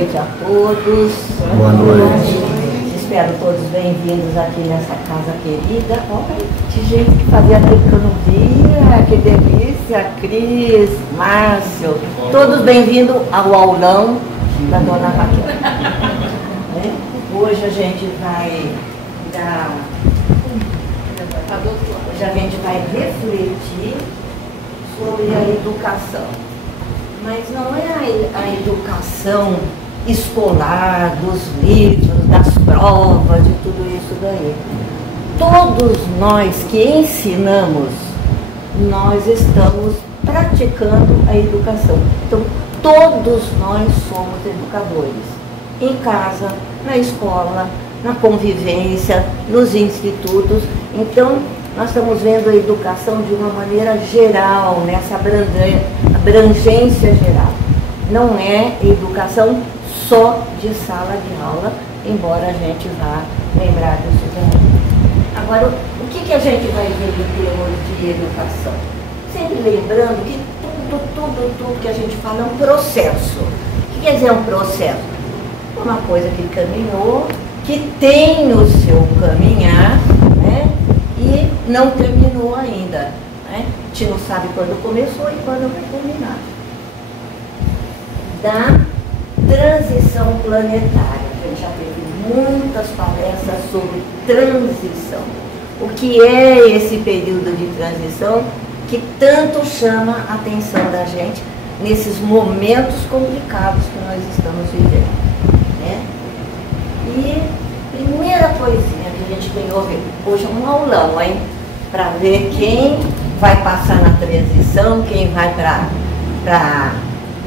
noite a todos. Boa noite. Espero todos bem-vindos aqui nessa casa querida. Olha, de gente que fazia tempo que eu não via, que delícia, Cris, Márcio. Todos bem-vindos ao aulão da dona Raquel. Hoje a gente vai dar... Hoje a gente vai refletir sobre a educação. Mas não é a educação escolar, dos livros, das provas, de tudo isso daí. Todos nós que ensinamos, nós estamos praticando a educação. Então, todos nós somos educadores. Em casa, na escola, na convivência, nos institutos. Então, nós estamos vendo a educação de uma maneira geral, nessa abrangência geral. Não é educação só de sala de aula, embora a gente vá lembrar disso também. Agora, o que a gente vai ver em termos de educação? Sempre lembrando que tudo que a gente fala é um processo. O que quer dizer um processo? Uma coisa que caminhou, que tem o seu caminhar, né? E não terminou ainda, né? A gente não sabe quando começou e quando vai terminar. Da transição planetária. A gente já teve muitas palestras sobre transição. O que é esse período de transição que tanto chama a atenção da gente nesses momentos complicados que nós estamos vivendo, né? E primeira coisinha que a gente tem que ouvir, hoje é um aulão, hein? Para ver quem vai passar na transição, quem vai para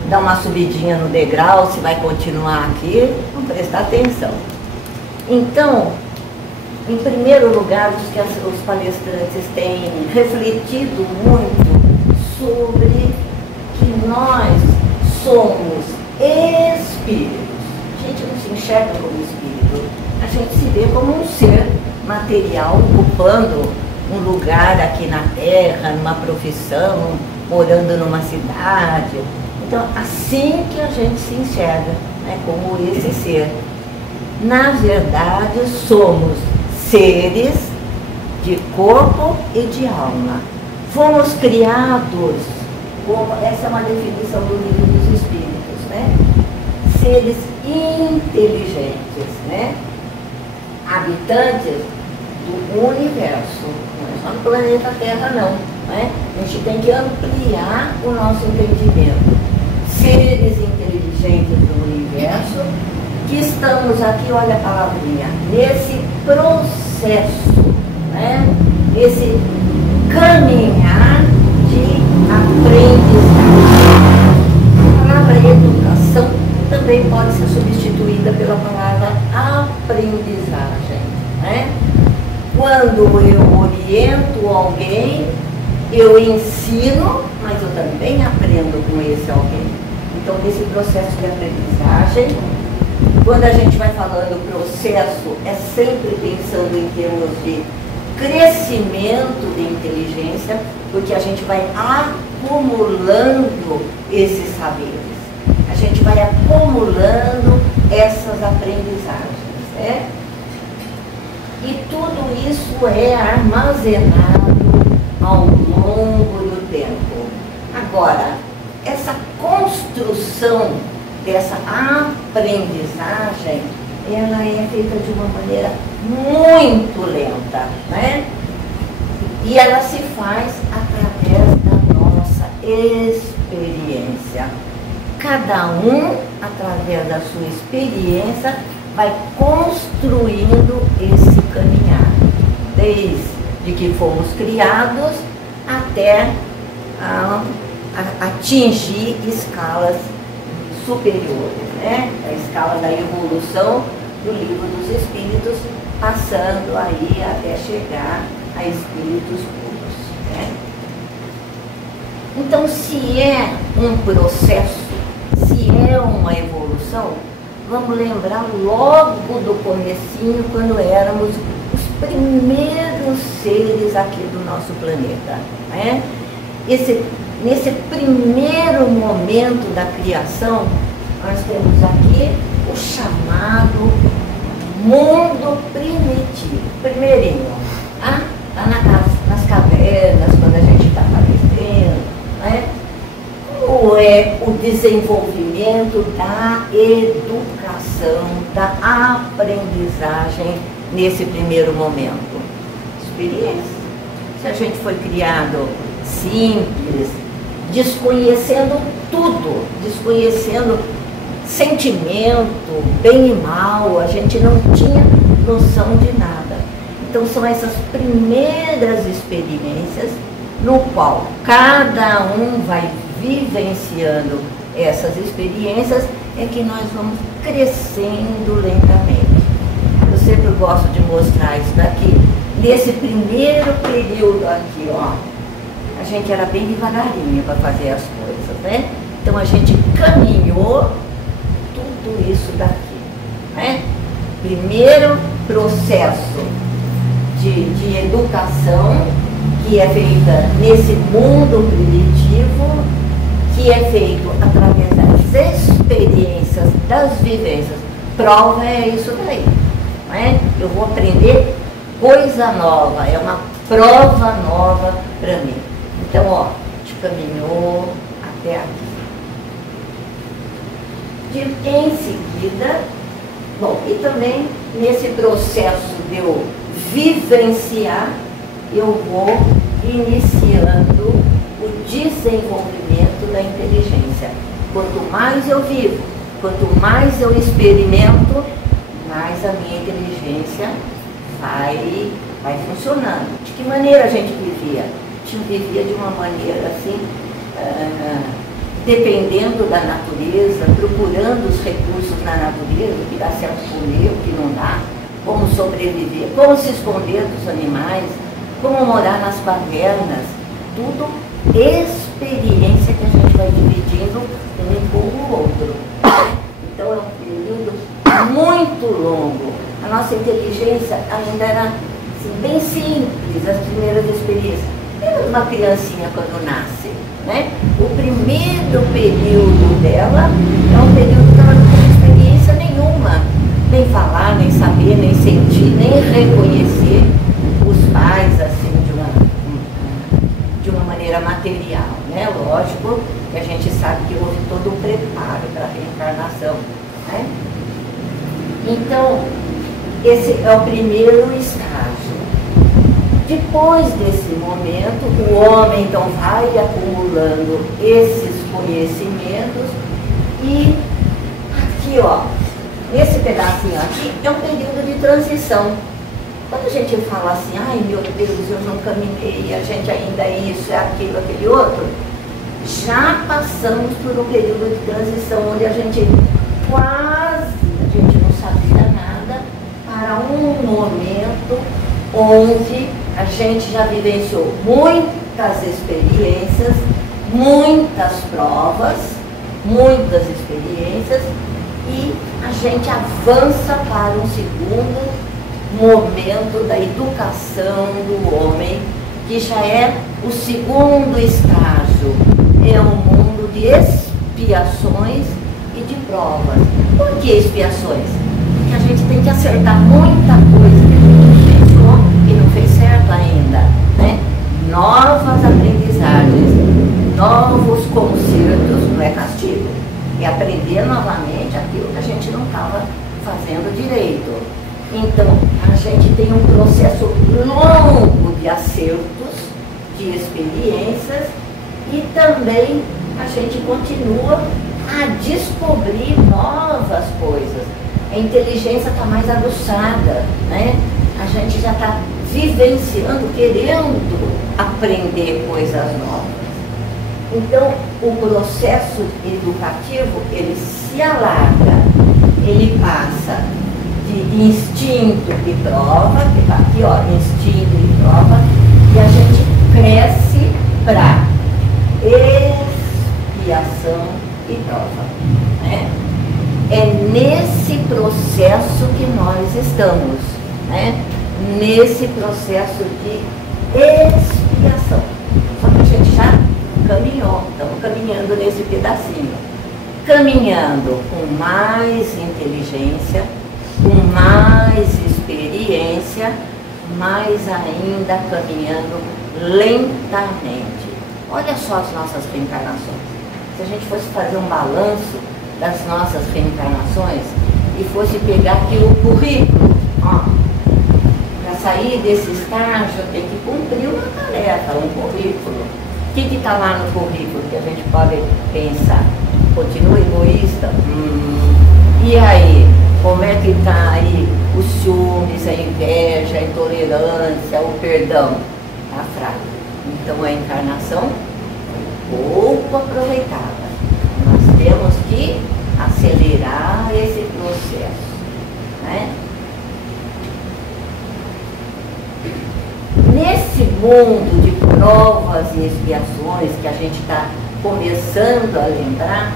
dar uma subidinha no degrau, se vai continuar aqui, vamos prestar atenção. Então, em primeiro lugar, os palestrantes têm refletido muito sobre que nós somos espíritos. A gente não se enxerga como espírito, a gente se vê como um ser material ocupando um lugar aqui na Terra, numa profissão, morando numa cidade. Então, assim que a gente se enxerga, né, como esse ser. Na verdade, somos seres de corpo e de alma. Fomos criados, essa é uma definição do Livro dos Espíritos, né? Seres inteligentes, né? Habitantes do universo, não é só no planeta Terra não, né? A gente tem que ampliar o nosso entendimento. Seres inteligentes do universo, que estamos aqui, olha a palavrinha, nesse processo, né? Nesse caminhar de aprendizagem. A palavra educação também pode ser substituída pela palavra aprendizagem, né? Quando eu oriento alguém, eu ensino, mas eu também aprendo com esse alguém. Então, nesse processo de aprendizagem, quando a gente vai falando processo, é sempre pensando em termos de crescimento de inteligência, porque a gente vai acumulando esses saberes. A gente vai acumulando essas aprendizagens, né? E tudo isso é armazenado ao longo do tempo. Agora, essa construção dessa aprendizagem, ela é feita de uma maneira muito lenta, né? E ela se faz através da nossa experiência. Cada um, através da sua experiência, vai construindo esse caminhar, desde que fomos criados até atingir escalas superiores, né? A escala da evolução do Livro dos Espíritos, passando aí até chegar a espíritos puros, né? Então, se é um processo, se é uma evolução, vamos lembrar logo do comecinho, quando éramos os primeiros seres aqui do nosso planeta, né? Nesse primeiro momento da criação, nós temos aqui o chamado mundo primitivo. Primeirinho, lá nas cavernas, quando a gente está palestrando, né? Como é o desenvolvimento da educação, da aprendizagem nesse primeiro momento? Experiência. Se a gente foi criado simples, desconhecendo tudo, desconhecendo sentimento, bem e mal, a gente não tinha noção de nada. Então são essas primeiras experiências no qual cada um vai vivenciando essas experiências, é que nós vamos crescendo lentamente. Eu sempre gosto de mostrar isso daqui. Nesse primeiro período aqui, ó, a gente era bem devagarinho para fazer as coisas, né? Então a gente caminhou tudo isso daqui, né? Primeiro processo de educação que é feita nesse mundo primitivo, que é feito através das experiências, das vivências. Prova é isso daí, não é? Eu vou aprender coisa nova, é uma prova nova para mim. Então, ó, a gente caminhou até aqui. Em seguida, bom, e também nesse processo de eu vivenciar, eu vou iniciando o desenvolvimento da inteligência. Quanto mais eu vivo, quanto mais eu experimento, mais a minha inteligência vai funcionando. De que maneira a gente vivia? A gente vivia de uma maneira assim, dependendo da natureza, procurando os recursos na natureza, o que dá certo comer, o que não dá, como sobreviver, como se esconder dos animais, como morar nas cavernas, tudo experiência que a gente vai dividindo um com o outro. Então é um período muito longo. A nossa inteligência ainda era assim, bem simples, as primeiras experiências. É uma criancinha quando nasce, né? O primeiro período dela é um período que ela não tem experiência nenhuma, nem falar, nem saber, nem sentir, nem reconhecer os pais assim de uma maneira material, né? Lógico que a gente sabe que houve todo um preparo para a reencarnação, né? Então, esse é o primeiro estágio. Depois desse momento, o homem então vai acumulando esses conhecimentos e aqui, ó, nesse pedacinho aqui é um período de transição. Quando a gente fala assim, ai meu Deus, eu não caminhei, a gente ainda é isso, é aquilo, aquele outro, já passamos por um período de transição onde a gente não sabia nada, para um momento onde a gente já vivenciou muitas experiências, muitas provas, muitas experiências, e a gente avança para um segundo momento da educação do homem, que já é o segundo estágio, é um mundo de expiações e de provas. Por que expiações? Porque a gente tem que acertar muita coisa que a gente pensou e não fez certo ainda, né? Novas aprendizagens, novos concertos, não é castigo, é aprender novamente aquilo que a gente não estava fazendo direito. Então, a gente tem um processo longo de acertos, de experiências, e também a gente continua a descobrir novas coisas. A inteligência está mais aguçada, né? A gente já está vivenciando, querendo aprender coisas novas. Então, o processo educativo, ele se alarga, ele passa de instinto e prova, que está aqui, ó, instinto e prova, e a gente cresce para expiação e prova, né? É nesse processo que nós estamos, né? Nesse processo de expiação. Só que a gente já caminhou, estamos caminhando nesse pedacinho. caminhando com mais inteligência, com mais experiência, mas ainda caminhando lentamente. Olha só as nossas reencarnações. Se a gente fosse fazer um balanço das nossas reencarnações e fosse pegar aqui o currículo, para sair desse estágio tem que cumprir uma tarefa, um currículo. O que está lá no currículo que a gente pode pensar? Continua egoísta? E aí? Como é que está aí os ciúmes, a inveja, a intolerância, o perdão? Está fraco. Então a encarnação foi pouco aproveitada. Nós temos que acelerar esse processo, né? Nesse mundo de provas e expiações que a gente está começando a lembrar,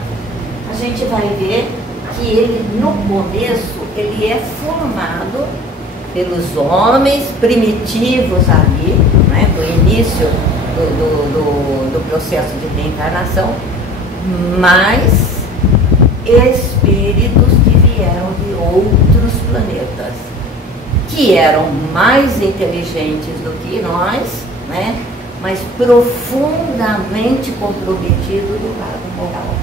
a gente vai ver que ele, no começo, ele é formado pelos homens primitivos ali, né, do início do processo de reencarnação, mas espíritos que vieram de outros planetas, que eram mais inteligentes do que nós, né, mas profundamente comprometidos do lado moral,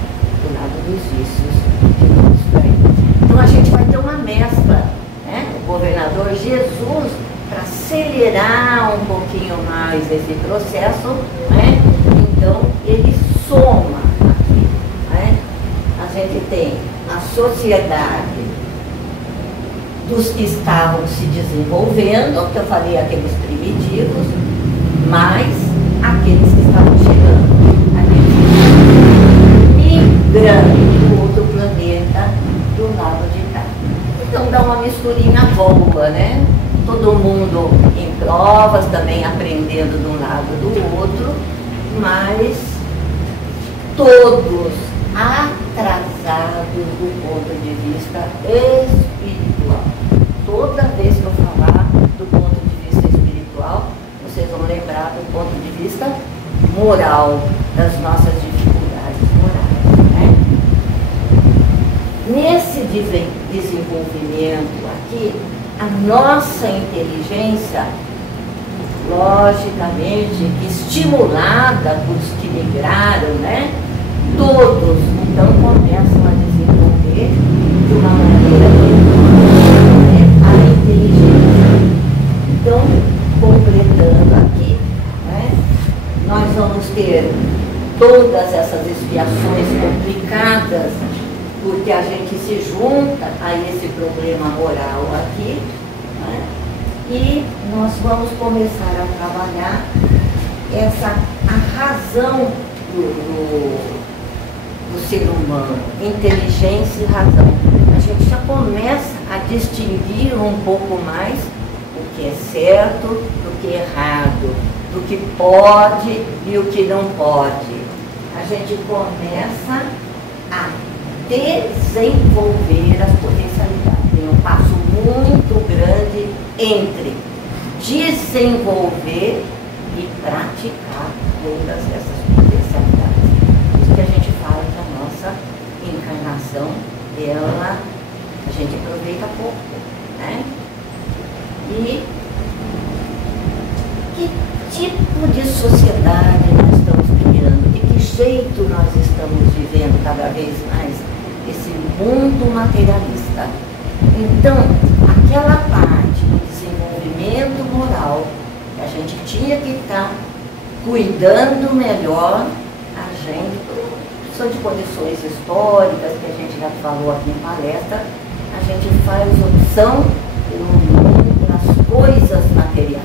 do lado dos vícios que nós temos. Então a gente vai ter uma mescla, né? O governador Jesus, para acelerar um pouquinho mais esse processo, né? Então ele soma aqui, né? A gente tem a sociedade dos que estavam se desenvolvendo, que eu falei, aqueles primitivos, mais aqueles que estavam chegando, aqueles que estavam migrando do outro planeta do lado de cá. Então dá uma misturinha boa, né? Todo mundo em provas, também aprendendo de um lado do outro, mas todos atrasados do ponto de vista espiritual. Toda vez que eu falar do ponto de vista espiritual, vocês vão lembrar do ponto de vista moral, das nossas dificuldades morais, né? Nesse desenvolvimento aqui, a nossa inteligência, logicamente, estimulada por os que migraram, né? Todos, então, começam a desenvolver de uma maneira a inteligência. Então, completando aqui, né, nós vamos ter todas essas expiações complicadas, porque a gente se junta a esse problema moral aqui, né, e nós vamos começar a trabalhar a razão do ser humano, inteligência e razão. A gente já começa a distinguir um pouco mais o que é certo do que é errado, do que pode e o que não pode. A gente começa a desenvolver as potencialidades. Tem um passo muito grande entre desenvolver e praticar todas essas potencialidades. Isso que a gente fala que a nossa encarnação, a gente aproveita pouco, né? E que tipo de sociedade nós estamos criando? De que jeito nós estamos vivendo cada vez mais esse mundo materialista? Então, aquela parte do desenvolvimento moral que a gente tinha que estar cuidando melhor, a gente, são de condições históricas que a gente já falou aqui em palestra, a gente faz opção pelo mundo das coisas materiais.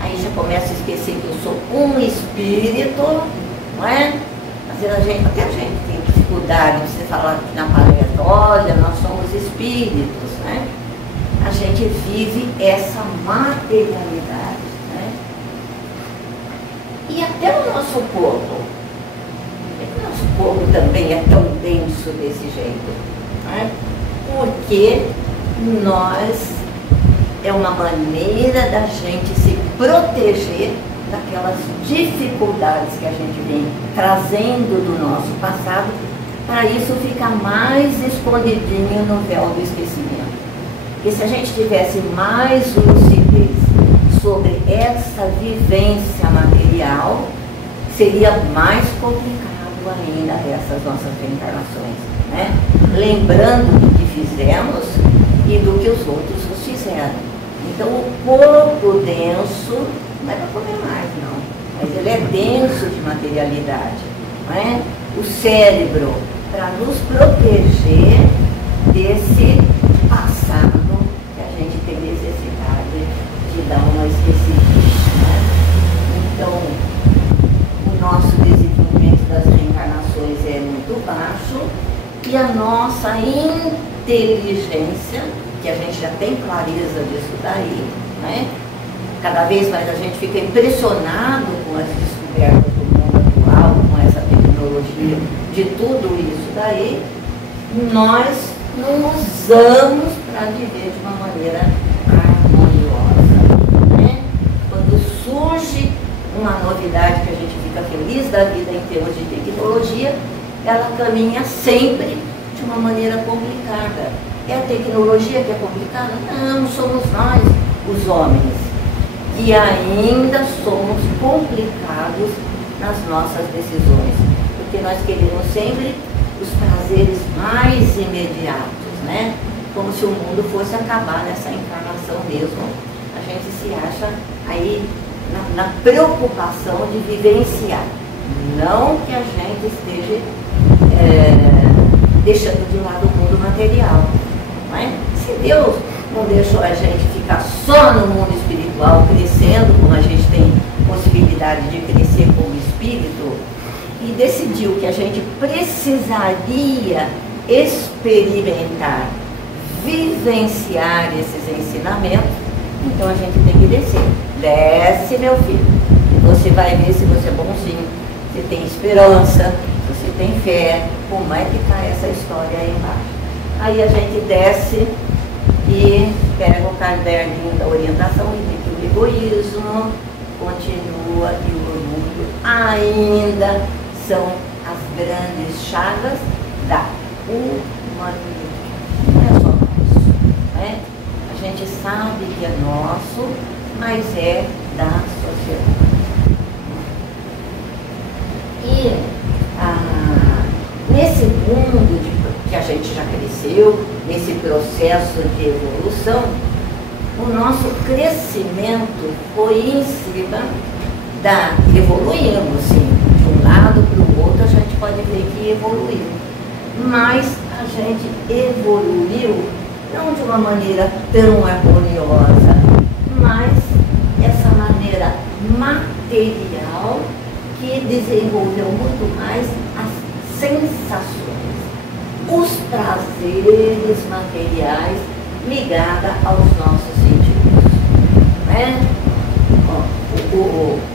Aí já começa a esquecer que eu sou um espírito, não é? Às vezes até a gente tem dificuldade de você falar aqui na palestra, olha, nós somos espíritos, né? A gente vive essa materialidade, né? E até o nosso corpo. O nosso corpo também é tão denso desse jeito, né? Porque é uma maneira da gente se proteger daquelas dificuldades que a gente vem trazendo do nosso passado para isso ficar mais escondidinho no véu do esquecimento. Porque se a gente tivesse mais lucidez sobre essa vivência material, seria mais complicado ainda essas nossas reencarnações, né? Lembrando do que fizemos e do que os outros nos fizeram. Então o corpo denso não é para comer mais, não, mas ele é denso de materialidade, não é? O cérebro, para nos proteger desse passado que a gente tem necessidade de dar uma esquecidinha, né? Então, o nosso desenvolvimento das reencarnações é muito baixo e a nossa inteligência, que a gente já tem clareza disso daí, né? Cada vez mais a gente fica impressionado com as descobertas do mundo atual, com essa tecnologia, de tudo isso daí, nós não usamos para viver de uma maneira harmoniosa, né? Quando surge uma novidade que a gente fica feliz da vida em termos de tecnologia, ela caminha sempre de uma maneira complicada. É a tecnologia que é complicada? Não, somos nós, os homens, que ainda somos complicados nas nossas decisões, porque nós queremos sempre os prazeres mais imediatos, né? Como se o mundo fosse acabar nessa encarnação mesmo. A gente se acha aí na preocupação de vivenciar, não que a gente esteja deixando de lado o mundo material, não é? Se Deus não deixou a gente ficar só no mundo espiritual, crescendo, como a gente tem possibilidade de crescer como espírito, e decidiu que a gente precisaria experimentar, vivenciar esses ensinamentos, então a gente tem que descer. Desce, meu filho, você vai ver se você é bonzinho, se tem esperança, se você tem fé, como é que está essa história aí embaixo. Aí a gente desce e pega o caderninho da orientação e vê que o egoísmo continua e o orgulho ainda são as grandes chagas da humanidade. Não é só nosso, né? A gente sabe que é nosso, mas é da sociedade. E nesse mundo que a gente já cresceu, nesse processo de evolução, o nosso crescimento foi em cima da... Evoluímos, sim. De um lado para o outro a gente pode ver que evoluiu. Mas a gente evoluiu não de uma maneira tão harmoniosa, mas essa maneira material que desenvolveu muito mais as sensações, os prazeres materiais ligados aos nossos sentidos, né?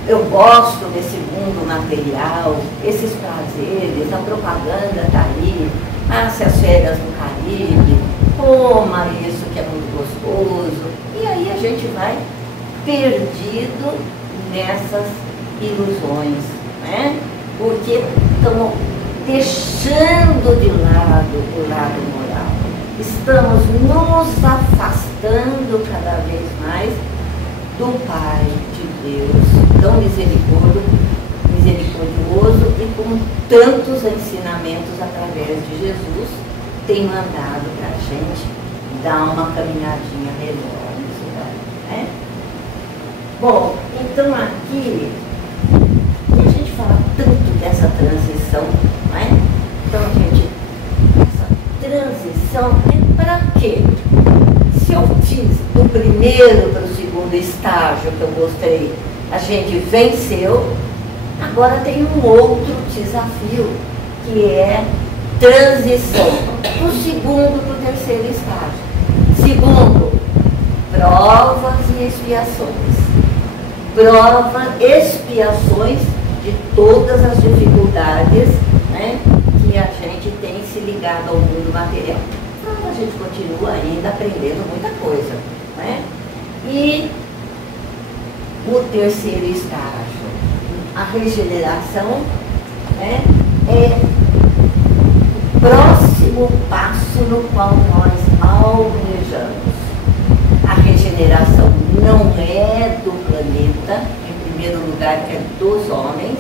Eu gosto desse mundo material, esses prazeres, a propaganda está aí, passe as férias no Caribe, coma isso que é muito gostoso, e aí a gente vai perdido nessas ilusões, né? Porque estamos deixando de lado o lado moral, estamos nos afastando cada vez mais do Pai de Deus, tão misericordioso e com tantos ensinamentos através de Jesus, tem mandado para a gente dar uma caminhadinha melhor nisso daí, né? Bom, então aqui, e a gente fala tanto dessa transição, não é? Então, gente, essa transição é para quê? Se eu fiz do primeiro para o segundo estágio que eu mostrei, a gente venceu, agora tem um outro desafio, que é transição do segundo para o terceiro estágio. Segundo, provas e expiações. Expiações de todas as dificuldades, né, que a gente tem se ligado ao mundo material. Então a gente continua ainda aprendendo muita coisa, né? E o terceiro estágio, a regeneração, né, é o próximo passo no qual nós almejamos. A regeneração não é do planeta, em primeiro lugar é dos homens.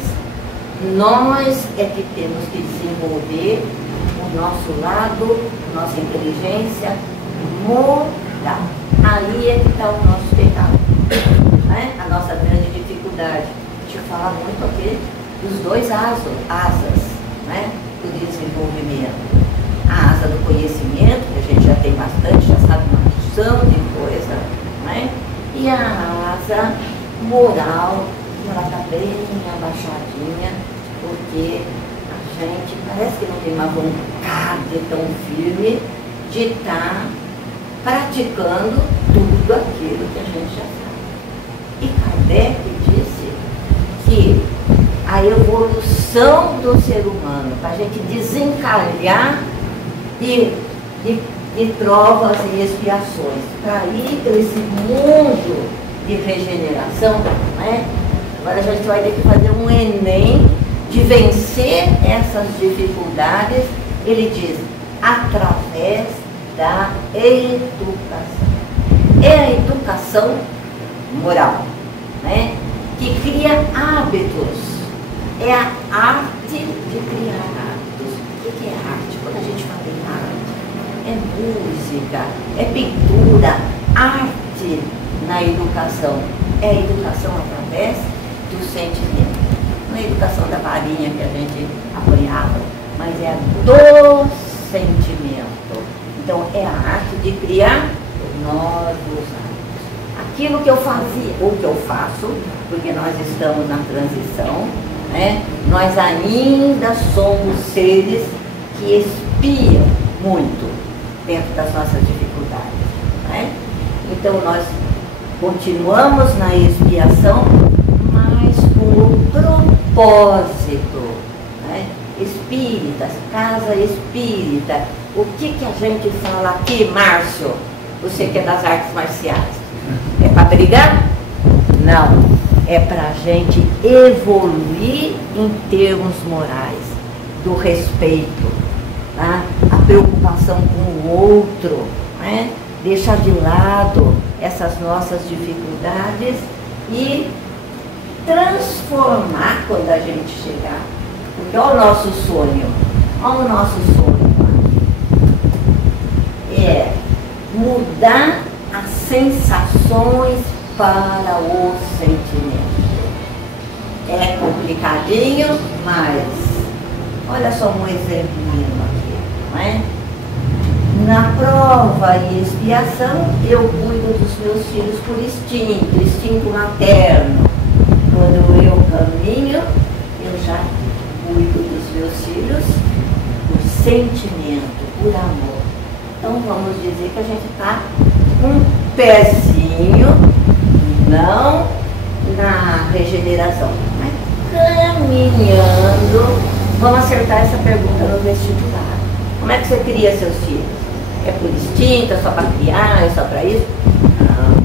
Nós é que temos que desenvolver o nosso lado, nossa inteligência moral. Aí é que está o nosso pecado, né? A nossa grande dificuldade. Deixa eu falar muito aqui dos dois asas, né, do desenvolvimento. A asa do conhecimento, que a gente já tem bastante, já sabe uma porção de coisa, né? E a asa moral, que ela está bem abaixadinha, porque a gente parece que não tem uma vontade tão firme de estar praticando tudo aquilo que a gente já sabe. E Kardec disse que a evolução do ser humano, para a gente desencalhar de provas e expiações, para ir para esse mundo de regeneração, né? Agora a gente vai ter que fazer um Enem de vencer essas dificuldades, ele diz, através da educação. É a educação moral, né, que cria hábitos. É a arte de criar hábitos. O que é arte? Quando a gente fala em arte, é música, é pintura, arte na educação. É a educação através do sentimento. Não é a educação da varinha que a gente apanhava, mas é a do sentimento. Então é a arte de criar novos hábitos. Aquilo que eu fazia, ou que eu faço, porque nós estamos na transição, né? Nós ainda somos seres que espiam muito dentro das nossas dificuldades, né? Então nós continuamos na expiação, mas com o propósito, né? Espíritas, casa espírita. O que a gente fala aqui, Márcio? Você que é das artes marciais. É para brigar? Não. É para a gente evoluir em termos morais, do respeito, tá? A preocupação com o outro, né? Deixar de lado essas nossas dificuldades e transformar quando a gente chegar. Porque olha o nosso sonho, olha o nosso sonho. É mudar as sensações para o sentimento. É complicadinho, mas olha só um exemplinho aqui, não é? Na prova e expiação, eu cuido dos meus filhos por instinto materno. Quando eu caminho, eu já cuido dos meus filhos por sentimento, por amor. Então vamos dizer que a gente está um pezinho, não na regeneração, mas caminhando. Vamos acertar essa pergunta no vestibular. Como é que você cria seus filhos? É por instinto, é só para criar, é só para isso? Não.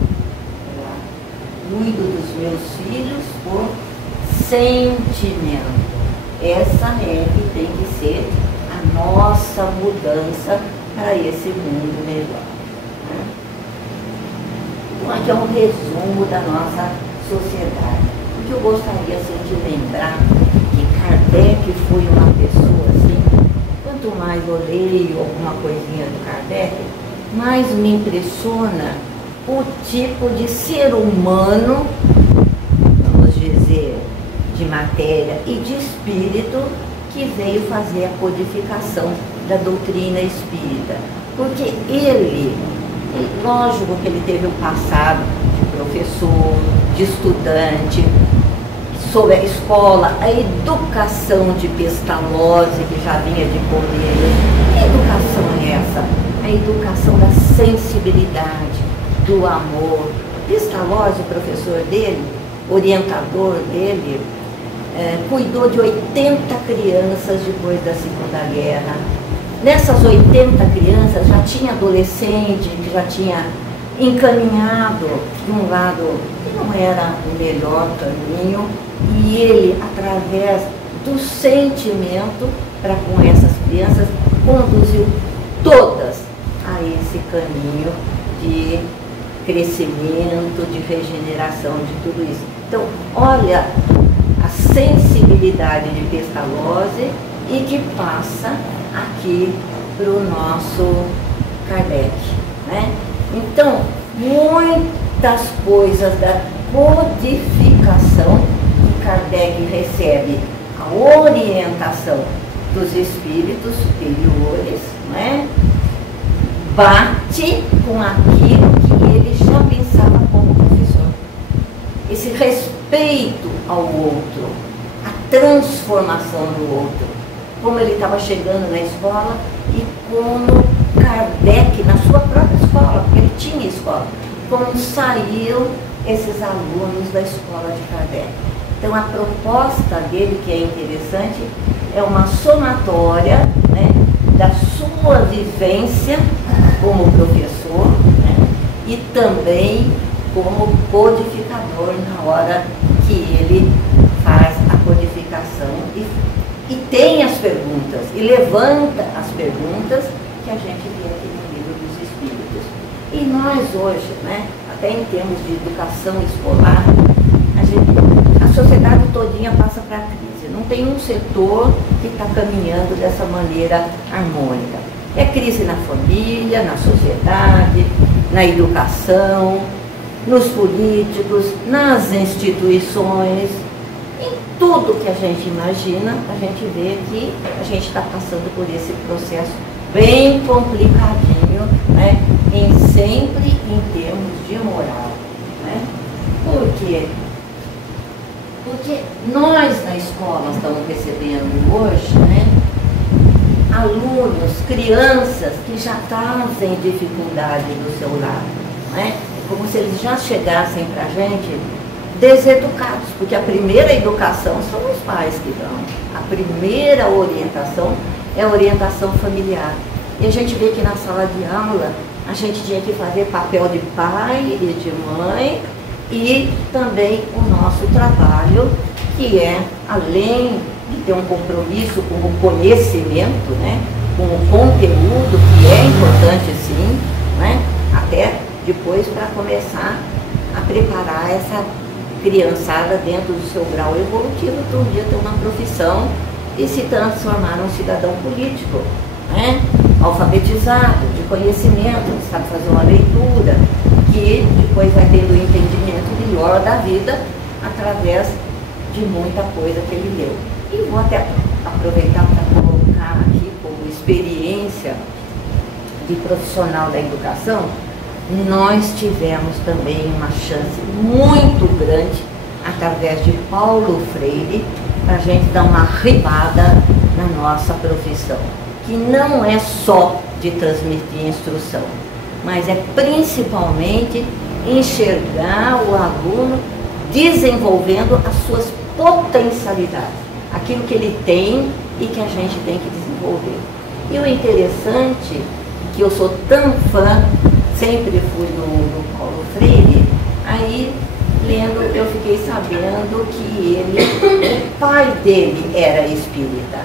Eu cuido dos meus filhos por sentimento. Essa é que tem que ser a nossa mudança para esse mundo melhor. Né? Então aqui é um resumo da nossa sociedade. O que eu gostaria assim, de lembrar que Kardec foi uma pessoa assim, quanto mais eu leio alguma coisinha do Kardec, mais me impressiona o tipo de ser humano, vamos dizer, de matéria e de espírito, que veio fazer a codificação da doutrina espírita. Porque ele, lógico que ele teve um passado de professor, de estudante, sobre a escola, a educação de Pestalozzi, que já vinha de poder. Que educação é essa? A educação da sensibilidade, do amor. Pestalozzi, o professor dele, orientador dele, cuidou de 80 crianças depois da Segunda Guerra. Nessas 80 crianças já tinha adolescente que já tinha encaminhado de um lado que não era o melhor caminho, e ele, através do sentimento para com essas crianças, conduziu todas a esse caminho de crescimento, de regeneração, de tudo isso. Então, olha a sensibilidade de Pestalozzi e que passa aqui para o nosso Kardec, né? Então, muitas coisas da codificação que Kardec recebe a orientação dos espíritos superiores, né? Bate com aquilo que ele já pensava como professor. Esse respeito ao outro, a transformação do outro, como ele estava chegando na escola e como Kardec, na sua própria escola, porque ele tinha escola, como saíram esses alunos da escola de Kardec. Então a proposta dele, que é interessante, é uma somatória, né, da sua vivência como professor, né, e também como codificador na hora que ele faz a codificação e tem as perguntas, e levanta as perguntas que a gente vê aqui no Livro dos Espíritos. E nós hoje, né, até em termos de educação escolar, a sociedade todinha passa para a crise. Não tem um setor que está caminhando dessa maneira harmônica. É crise na família, na sociedade, na educação, nos políticos, nas instituições, em tudo que a gente imagina, a gente vê que a gente está passando por esse processo bem complicadinho, né? Sempre em termos de moral, né? Por quê? Porque nós na escola estamos recebendo hoje, né, alunos, crianças que já trazem dificuldade do seu lado, né? Como se eles já chegassem para a gente deseducados, porque a primeira educação são os pais que dão. A primeira orientação é a orientação familiar. E a gente vê que na sala de aula a gente tinha que fazer papel de pai e de mãe e também o nosso trabalho, que é, além de ter um compromisso com o conhecimento, né, com o conteúdo, que é importante sim, né, até depois para começar a preparar essa criançada dentro do seu grau evolutivo para um dia ter uma profissão e se transformar num cidadão político, né? Alfabetizado, de conhecimento, que sabe fazer uma leitura, que depois vai tendo um entendimento melhor da vida através de muita coisa que ele leu. E vou até aproveitar para colocar aqui como experiência de profissional da educação. Nós tivemos também uma chance muito grande, através de Paulo Freire, para a gente dar uma ribada na nossa profissão, que não é só de transmitir instrução, mas é principalmente enxergar o aluno desenvolvendo as suas potencialidades, aquilo que ele tem e que a gente tem que desenvolver. E o interessante, que eu sou tão fã, sempre fui do Paulo Freire, aí lendo eu fiquei sabendo que o pai dele era espírita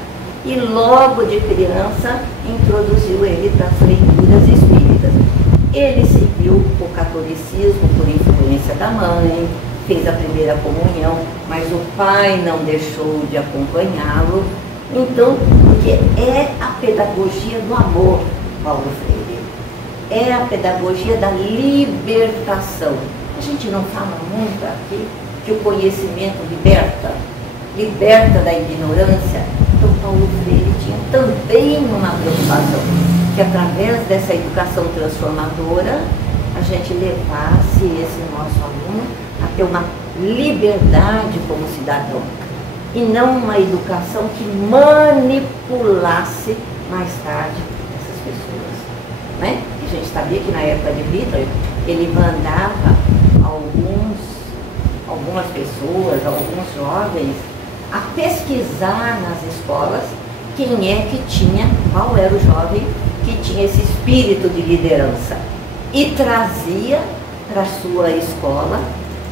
e logo de criança introduziu ele para as leituras espíritas. Ele seguiu o catolicismo por influência da mãe, fez a primeira comunhão, mas o pai não deixou de acompanhá-lo. Então, porque é a pedagogia do amor, Paulo Freire. É a pedagogia da libertação. A gente não fala muito aqui que o conhecimento liberta, liberta da ignorância. Então Paulo Freire tinha também uma preocupação, que através dessa educação transformadora, a gente levasse esse nosso aluno a ter uma liberdade como cidadão, e não uma educação que manipulasse mais tarde essas pessoas, né? A gente sabia que na época de Hitler, ele mandava algumas pessoas, alguns jovens, a pesquisar nas escolas quem é que tinha, qual era o jovem que tinha esse espírito de liderança, e trazia para a sua escola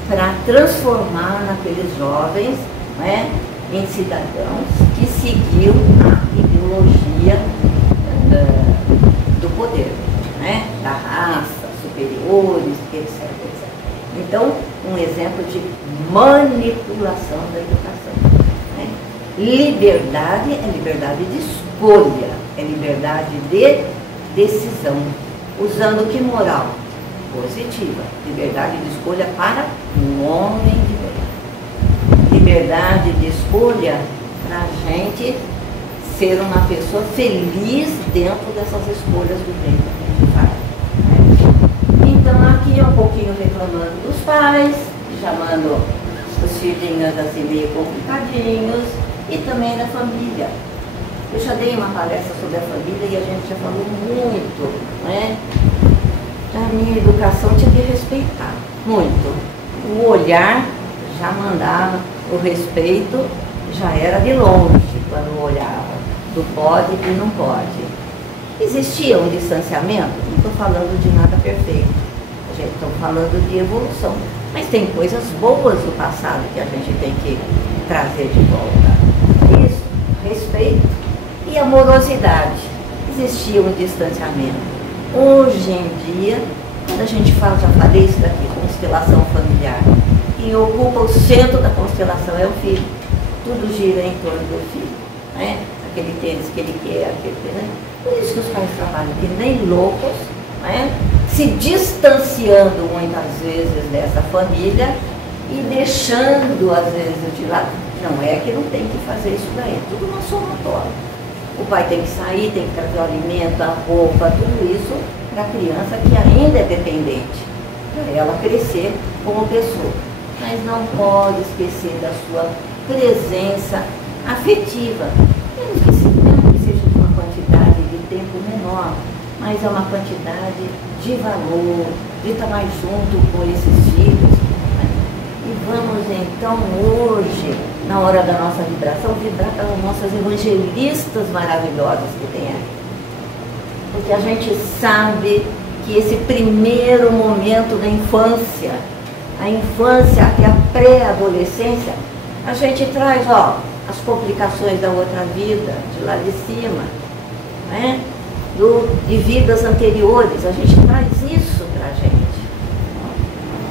para transformar naqueles jovens, né, em cidadãos que seguiam a ideologia do poder, né? Da raça, superiores, etc, etc. Então, um exemplo de manipulação da educação, né? Liberdade é liberdade de escolha, é liberdade de decisão, usando que moral? Positiva, liberdade de escolha para um homem de bem, liberdade de escolha para a gente ser uma pessoa feliz dentro dessas escolhas do bem que a gente faz, né? Então aqui é um pouquinho reclamando dos pais, chamando os filhinhos assim meio complicadinhos, e também da família. Eu já dei uma palestra sobre a família e a gente já falou muito, né? A minha educação tinha que respeitar muito. O olhar já mandava, o respeito já era de longe quando olhava, do pode e não pode. Existia um distanciamento, não estou falando de nada perfeito, a gente está falando de evolução, mas tem coisas boas do passado que a gente tem que trazer de volta. Isso, respeito e amorosidade. Existia um distanciamento. Hoje em dia, quando a gente fala, já falei isso daqui, constelação familiar, quem ocupa o centro da constelação é o filho. Tudo gira em torno do filho, né? Aquele tênis que ele quer, aquele tênis. Por isso que os pais trabalham que nem loucos, né? Se distanciando muitas vezes dessa família e deixando às vezes de lado. Não é que não tem que fazer isso daí, é tudo uma somatória. O pai tem que sair, tem que trazer o alimento, a roupa, tudo isso para a criança que ainda é dependente, para ela crescer como pessoa. Mas não pode esquecer da sua presença afetiva, mesmo que seja de uma quantidade de tempo menor, mas é uma quantidade de valor, de estar mais junto com esses filhos. E vamos então hoje, na hora da nossa vibração, vibrar pelas nossas evangelistas maravilhosas que tem aí. Porque a gente sabe que esse primeiro momento da infância, a infância até a pré-adolescência, a gente traz, ó, as complicações da outra vida, de lá de cima, né? De vidas anteriores, a gente traz isso pra gente.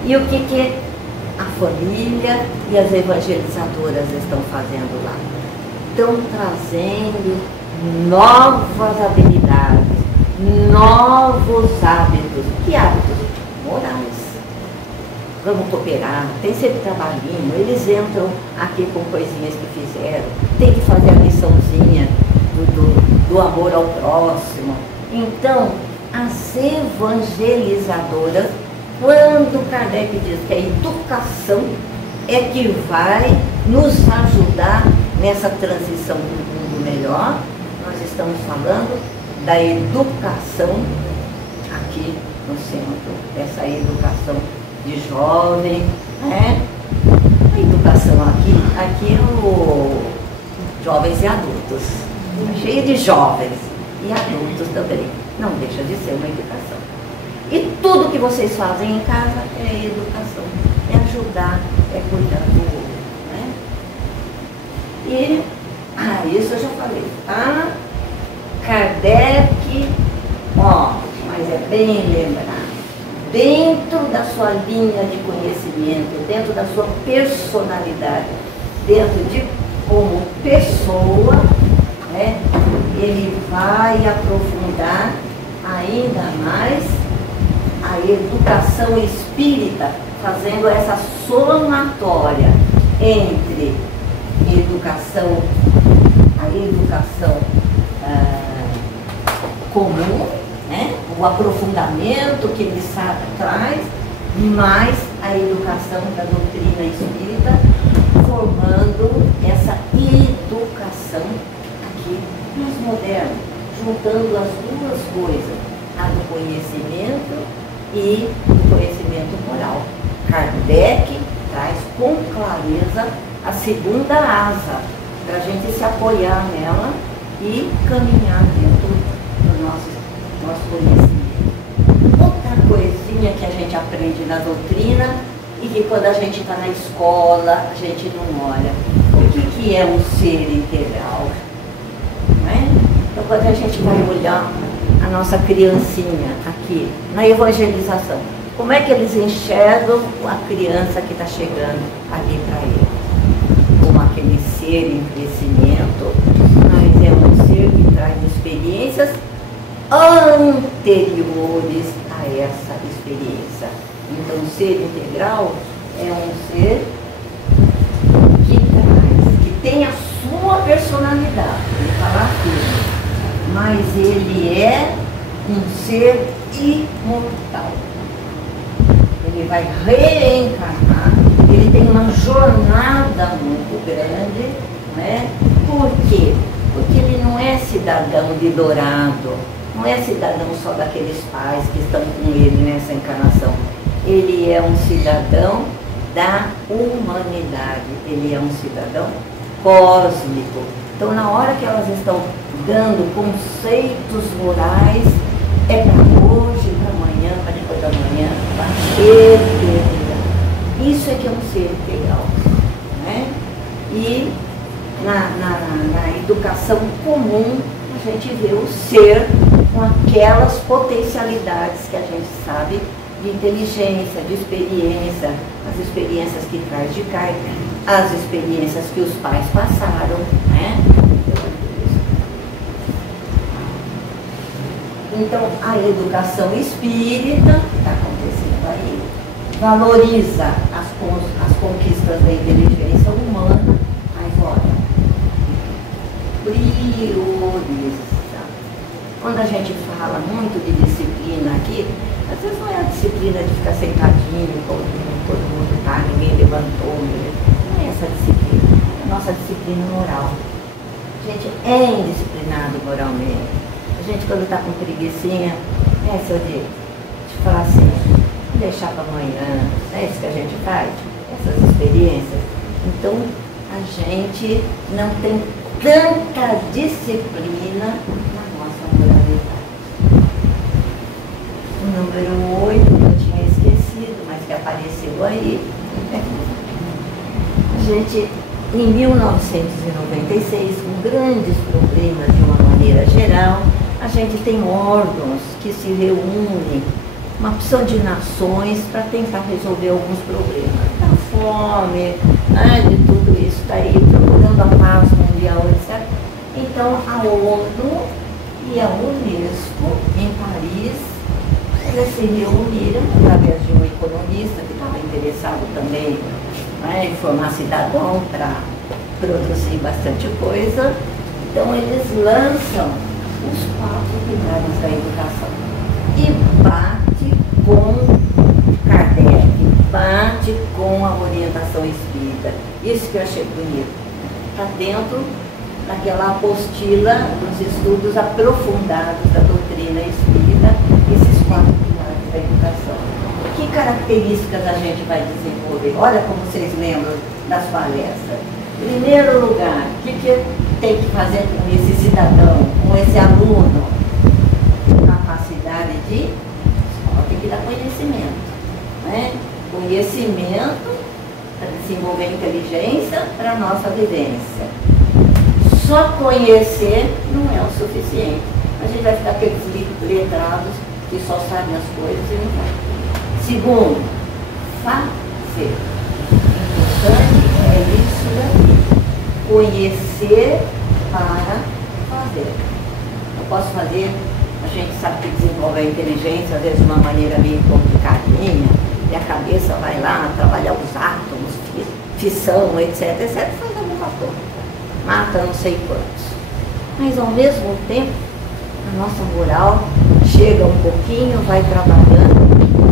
E o que a família e as evangelizadoras estão fazendo lá? Estão trazendo novas habilidades, novos hábitos. Que hábitos? Morais. Vamos cooperar, tem sempre trabalhinho, eles entram aqui com coisinhas que fizeram, tem que fazer a liçãozinha do amor ao próximo. Então, as evangelizadoras, quando Kardec diz que a educação é que vai nos ajudar nessa transição para um mundo melhor, nós estamos falando da educação aqui no centro, essa educação de jovem, né? A educação aqui é o jovens e adultos, cheio de jovens e adultos também, não deixa de ser uma educação. E tudo que vocês fazem em casa é educação, é ajudar, é cuidar do outro, né? E, isso eu já falei, tá? Kardec, ó, mas é bem lembrado, dentro da sua linha de conhecimento, dentro da sua personalidade, dentro de como pessoa, né, ele vai aprofundar ainda mais a educação espírita, fazendo essa somatória entre educação, a educação comum, né, o aprofundamento que ele traz, mais a educação da doutrina espírita, formando essa educação aqui mais moderna, juntando as duas coisas, a do conhecimento e o conhecimento moral. Kardec traz com clareza a segunda asa, para a gente se apoiar nela e caminhar dentro do nosso conhecimento. Outra coisinha que a gente aprende na doutrina e que quando a gente está na escola a gente não olha. O que é um ser integral? Não é? Então, quando a gente vai olhar a nossa criancinha aqui, na evangelização, como é que eles enxergam a criança que está chegando ali para ele? Como aquele ser em crescimento, mas é um ser que traz experiências anteriores a essa experiência. Então, o ser integral é um ser que traz, que tem a sua personalidade, ele fala assim, mas ele é um ser imortal. Ele vai reencarnar, ele tem uma jornada muito grande, né? Por quê? Porque ele não é cidadão de Dourado, não é cidadão só daqueles pais que estão com ele nessa encarnação. Ele é um cidadão da humanidade, ele é um cidadão cósmico. Então, na hora que elas estão dando conceitos morais, é para hoje, para amanhã, para depois da manhã, para eternidade. Isso é que é um ser integral, né? E na educação comum, a gente vê o ser com aquelas potencialidades que a gente sabe de inteligência, de experiência, as experiências que traz de cá, as experiências que os pais passaram, né? Então, a educação espírita, que está acontecendo aí, valoriza as conquistas da inteligência humana, mas olha, prioriza. Quando a gente fala muito de disciplina aqui, às vezes não é a disciplina de ficar sentadinho, todo mundo está, ninguém levantou, não é essa disciplina, é a nossa disciplina moral. A gente é indisciplinado moralmente. A gente, quando está com preguicinha, seu dia, de falar assim, deixar para amanhã, é isso que a gente faz, essas experiências. Então, a gente não tem tanta disciplina na nossa moralidade. O número 8, eu tinha esquecido, mas que apareceu aí. A gente, em 1996, com grandes problemas de uma maneira geral, a gente tem órgãos que se reúnem, uma opção de nações para tentar resolver alguns problemas da fome, de tudo isso daí, procurando a paz mundial, etc. Então a ONU e a Unesco em Paris, elas se reuniram através de um economista que estava interessado também em formar cidadão para produzir bastante coisa. Então eles lançam os 4 pilares da educação e bate com Kardec, bate com a orientação espírita. Isso que eu achei bonito. Está dentro daquela apostila dos estudos aprofundados da doutrina espírita, esses 4 pilares da educação. Que características a gente vai desenvolver? Olha como vocês lembram das palestras. Em primeiro lugar, o que tem que fazer com esse cidadão, com esse aluno? Capacidade de tem que dar conhecimento, né? Conhecimento para desenvolver inteligência para a nossa vivência. Só conhecer não é o suficiente. A gente vai ficar aqueles letrados que só sabem as coisas e não vai. Segundo, fazer. O importante é isso daqui. Conhecer para fazer. Eu posso fazer, a gente sabe que desenvolve a inteligência, às vezes de uma maneira meio complicadinha, e a cabeça vai lá trabalhar os átomos, fissão, etc, etc, faz alguma coisa. Mata não sei quantos. Mas ao mesmo tempo, a nossa moral chega um pouquinho, vai trabalhando,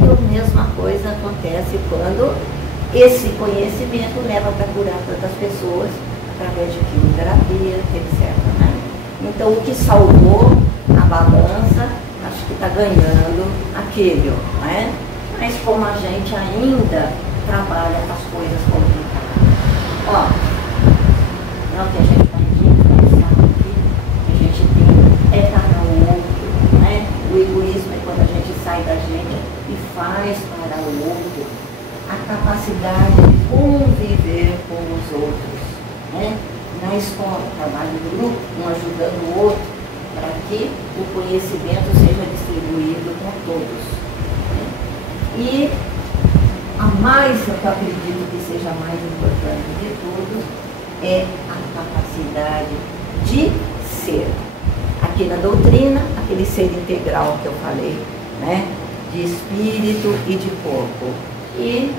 e a mesma coisa acontece quando esse conhecimento leva para curar tantas pessoas, através de quimioterapia, etc. Né? Então, o que salvou a balança, acho que está ganhando aquele, não é? Mas como a gente ainda trabalha com as coisas complicadas. Ó, não que a gente vai pensar aqui, a gente tem, para o outro, né? O egoísmo é quando a gente sai da gente e faz para o outro. A capacidade de conviver com os outros. Né? Na escola, trabalho em grupo, um ajudando o outro, que o conhecimento seja distribuído para todos. Né? E a mais, que eu acredito que seja a mais importante de tudo, é a capacidade de ser. Aqui na doutrina, aquele ser integral que eu falei, né? De espírito e de corpo. E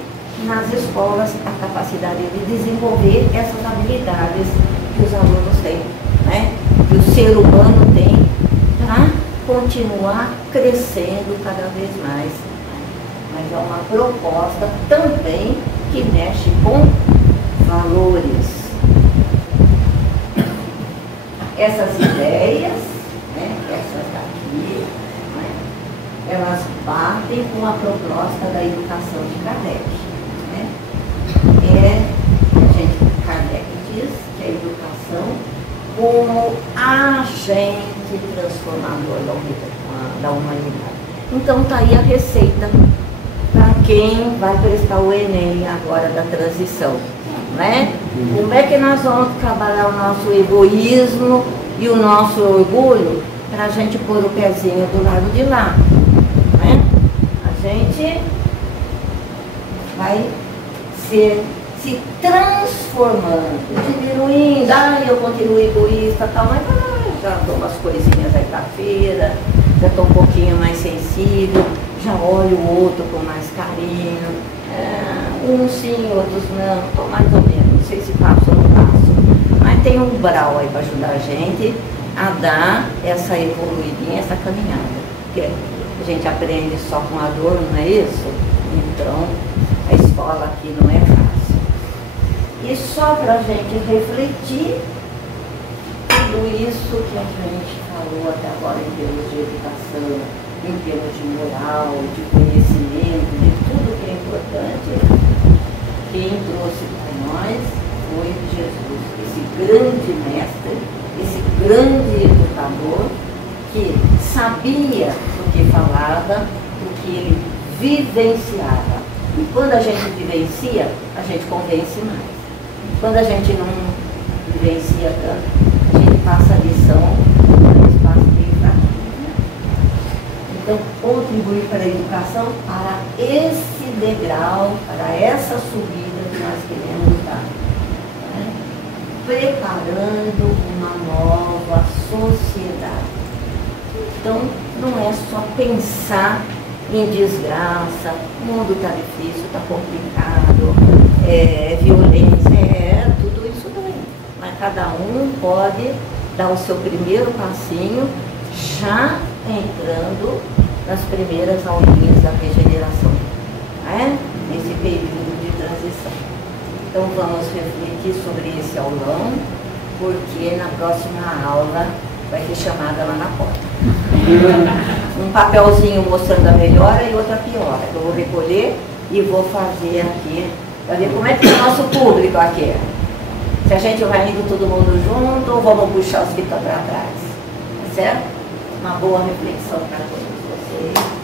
nas escolas, a capacidade de desenvolver essas habilidades que os alunos têm, né? Que o ser humano tem para continuar crescendo cada vez mais. Mas é uma proposta também que mexe com valores. Essas ideias, né, essas daqui, né, elas batem com a proposta da educação de Kardec. Né? Kardec diz que a educação como agente transformador da humanidade. Então está aí a receita para quem vai prestar o Enem agora da transição. Né? Como é que nós vamos trabalhar o nosso egoísmo e o nosso orgulho para a gente pôr o pezinho do lado de lá? Né? A gente vai se transformando, diminuindo, eu continuo egoísta, tal, mas já dou umas coisinhas aí para a feira, já estou um pouquinho mais sensível, já olho o outro com mais carinho. Uns sim, outros não, estou mais ou menos, não sei se passo ou não passo. Mas tem um umbral aí para ajudar a gente a dar essa evoluidinha, essa caminhada. Porque a gente aprende só com a dor, não é isso? Então, a escola aqui não é fácil. E só para a gente refletir tudo isso que a gente falou até agora em termos de educação, em termos de moral, de conhecimento, de tudo que é importante, quem trouxe para nós foi Jesus, esse grande mestre, esse grande educador que sabia o que falava, o que ele vivenciava. E quando a gente vivencia, a gente convence mais. Quando a gente não vivencia tanto, a gente passa a lição no espaço bem fraquinho, né? Então, contribuir para a educação, para esse degrau, para essa subida que nós queremos dar, né? Preparando uma nova sociedade. Então, não é só pensar em desgraça, o mundo está difícil, está complicado, violência, tudo isso também. Mas cada um pode dar o seu primeiro passinho, já entrando nas primeiras aulinhas da regeneração, né? Nesse período de transição. Então vamos refletir sobre esse aulão, porque na próxima aula vai ter chamada lá na porta. Um papelzinho mostrando a melhora e outra piora. Eu vou recolher e vou fazer aqui, para ver como é que é o nosso público aqui. Se a gente vai indo todo mundo junto ou vamos puxar os que estão para trás. Tá certo? Uma boa reflexão para todos vocês.